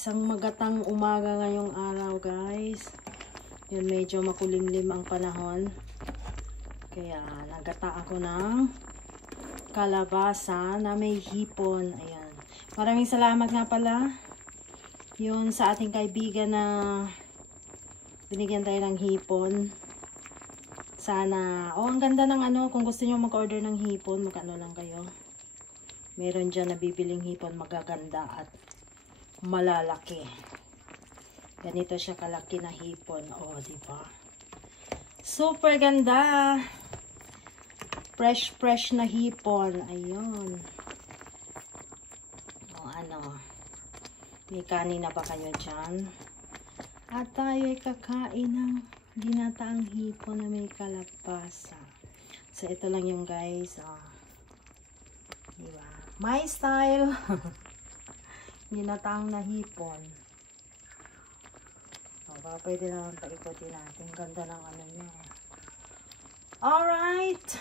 Isang magatang umaga ngayong araw, guys. Yun, medyo makulimlim ang panahon. Kaya nagata ako ng kalabasa na may hipon. Ayan. Maraming salamat nga pala. Yun sa ating kaibigan na binigyan tayo ng hipon. Sana, ang ganda ng ano, kung gusto niyo mag-order ng hipon, mag-ano lang kayo. Meron dyan nabibiling hipon magaganda at malalaki. Ganito siya kalaki na hipon. Oh, diba? Super ganda. Fresh na hipon. Ayun. O ano. May kanin na ba kayo dyan? At tayo'y kakain ng ginataang hipon na may kalabasa. So, ito lang yung guys. Oh. Diba? My style. Ginataang na hipon. O, baka pwede naman paikutin natin. Ganda ng ano niya. Alright.